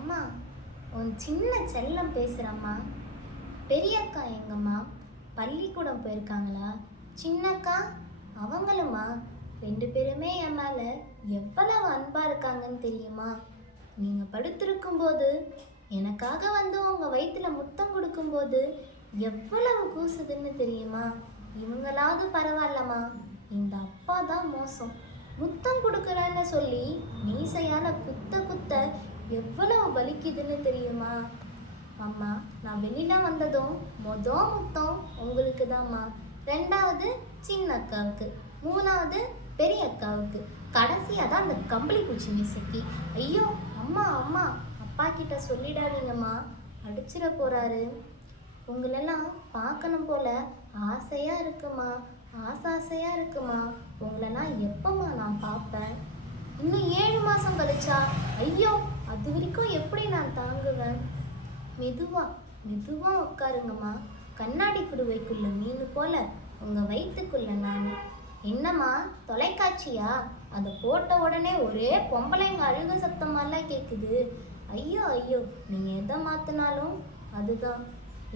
அம்மா உன் சின்ன செல்லம் பேசுகிறம்மா பெரியக்கா எங்கம்மா? பள்ளிக்கூடம் போயிருக்காங்களா? சின்னக்கா அவங்களுமா? ரெண்டு பேருமே என் மேலே எவ்வளவு அன்பாக இருக்காங்கன்னு தெரியுமா? நீங்கள் படுத்திருக்கும்போது எனக்காக வந்து உங்கள் வயிற்றுல முத்தம் கொடுக்கும்போது எவ்வளவு கூசுதுன்னு தெரியுமா? இவங்களாவது பரவாயில்லம்மா. இந்த அப்பா தான் மோசம். முத்தம் கொடுக்குறேன்னு சொல்லி மீசையால் குத்த குத்த எவ்வளவு வலிக்குதுன்னு தெரியுமா? அம்மா நான் வெளியில வந்ததும் மொத முத்தம் உங்களுக்கு தான்மா ரெண்டாவது சின்ன அக்காவுக்கு மூணாவது பெரிய அக்காவுக்கு. கடைசியாக தான் அந்த கம்பளி பூச்சி மீசைக்கு ஐயோ அம்மா அம்மா அப்பா கிட்ட சொல்லிடாதீங்கம்மா. அடிச்சிட போறாரு. உங்களெல்லாம் பார்க்கணும் போல ஆசையா இருக்குமா? ஆசாசையா இருக்குமா? உங்களெல்லாம் எப்பமா நான் பார்ப்பேன்? இன்னும் ஏழு மாசம் கழிச்சா ஐயோ இது வரைக்கும் எப்படி நான் தாங்குவேன்? மெதுவா மெதுவா உட்காருங்கம்மா. கண்ணாடி குடுவைக்குள்ள மீன் போல உங்க வயிற்றுக்குள்ள நான். என்னம்மா தொலைக்காட்சியா? அதை போட்ட உடனே ஒரே பொம்பளைங்க அழுக சத்தமெல்லாம் கேட்குது ஐயோ ஐயோ நீங்கள் எதை மாற்றினாலும் அதுதான்.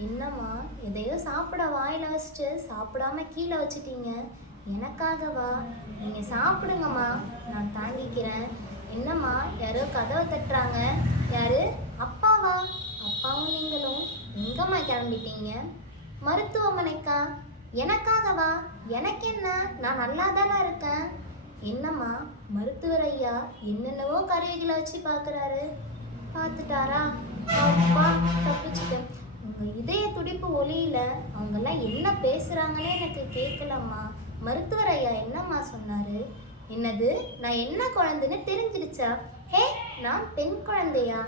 என்னம்மா எதையோ சாப்பிட வாயில் வச்சுட்டு சாப்பிடாம கீழே வச்சுட்டீங்க. எனக்காகவா? நீங்கள் சாப்பிடுங்கம்மா நான் தாங்கிக்கிறேன். என்னம்மா யாரோ கதவை தட்டுறாங்க. யாரு? அப்பாவா? அப்பாவும் நீங்களும் எங்கம்மா கிளம்பிட்டீங்க? மருத்துவமனைக்கா? எனக்காகவா? எனக்கு என்ன நான் நல்லா தானே இருக்கேன். என்னம்மா மருத்துவர் ஐயா என்னென்னவோ கருவிகளை வச்சு பார்க்குறாரு. பார்த்துட்டாரா? அப்பா தப்பிச்சிட்டேன். உங்கள் இதய துடிப்பு ஒளியில் அவங்கெல்லாம் என்ன பேசுகிறாங்கன்னே எனக்கு கேட்கலம்மா. மருத்துவர் ஐயா என்னம்மா சொன்னார்? என்னது? நான் என்ன குழந்தைன்னு தெரிஞ்சிடுச்சா? ஹே நான் பெண் குழந்தையா?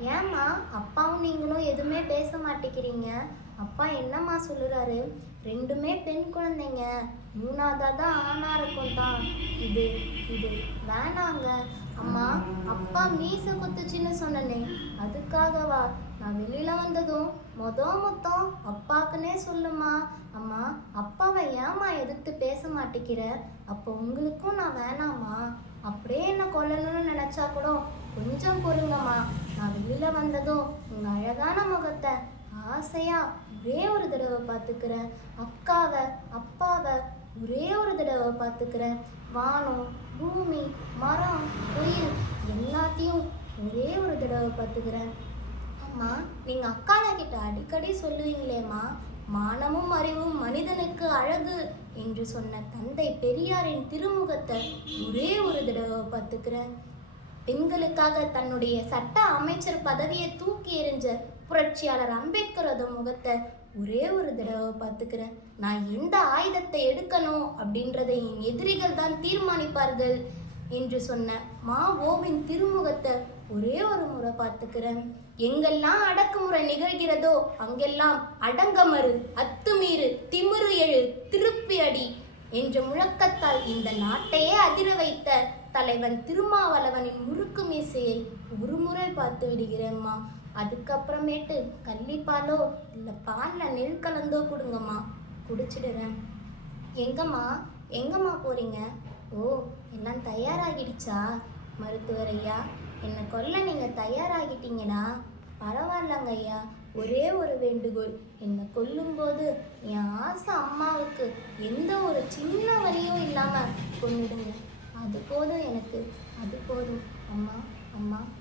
ஏம்மா அப்பாவும் நீங்களும் எதுவுமே பேச மாட்டேங்கிறீங்க. அப்பா என்னம்மா சொல்லுறாரு? ரெண்டுமே பெண் குழந்தைங்க. மூணாவதா தான் ஆணா இருக்கும் தான் இது இது வேணாங்க. அம்மா அப்பா மீச குத்துச்சுன்னு சொன்னனே. அதுக்காகவா? நான் வெளியில வந்ததும் மொத மொத்தம் அப்பாக்குன்னே சொல்லுமா அம்மா அப்பா ஏம்மா எதிர்த்து பேச மாட்டேங்கிற? அப்போ உங்களுக்கும் நான் வேணாமா அப்படியே என்ன கொல்லணும்னு நினைச்சா கூட கொஞ்சம் பொறுங்கம்மா. நான் வெளியில வந்ததும் உங்க அழகான முகத்தை ஆசையா ஒரே ஒரு தடவை பார்த்துக்கிறேன். அக்காவை அப்பாவை ஒரே ஒரு தடவை பார்த்துக்கிறேன். வானம் பூமி மரம் புயல் எல்லாத்தையும் ஒரே ஒரு தடவை பார்த்துக்கிறேன். அம்மா நீங்கள் அக்கால கிட்ட அடிக்கடி சொல்லுவீங்களேம்மா. மானமும் அறிவும் மனிதனுக்கு அழகு என்று சொன்ன தந்தை பெரியாரின் திருமுகத்தை ஒரே ஒரு தடவை பார்த்துக்கிறேன் பெண்களுக்காக தன்னுடைய சட்ட அமைச்சர் பதவியை தூக்கி எறிஞ்ச புரட்சியாளர் அம்பேத்கரோட முகத்தை ஒரே ஒரு தடவை பார்த்துக்கிறேன் நான் எந்த ஆயுதத்தை எடுக்கணும் அப்படின்றதை என் எதிரிகள் தான் தீர்மானிப்பார்கள் என்று சொன்ன மா ஓவின் திருமுகத்தை ஒரே ஒரு பார்த்துக்கிறேன். எங்கெல்லாம் அடக்குமுறை நிகழ்கிறதோ அங்கெல்லாம் அடங்கமறு அத்துமீறு திமிரு எழு திருப்பி அடி என்ற முழக்கத்தால் இந்த நாட்டையே அதிர வைத்த தலைவன் திருமாவளவனின் முறுக்கு மீசையை ஒரு முறை பார்த்து விடுகிறேம்மா. அதுக்கப்புறமேட்டு கள்ளிப்பாலோ இல்லை பாலில் நெல் கலந்தோ கொடுங்கம்மா. குடிச்சிடுறேன். எங்கம்மா எங்கம்மா போறீங்க? ஓ எல்லாம் தயாராகிடுச்சா? மருத்துவர் ஐயா என்னை கொல்ல நீ நீங்கள் தயாராகிட்டீங்கன்னா பரவாயில்லங்க ஐயா. ஒரே ஒரு வேண்டுகோள். என்னை கொல்லும்போது என் ஆசை அம்மாவுக்கு எந்த ஒரு சின்ன வழியும் இல்லாமல் கொண்டுடுங்க அது போதும் எனக்கு. அது போதும். அம்மா அம்மா.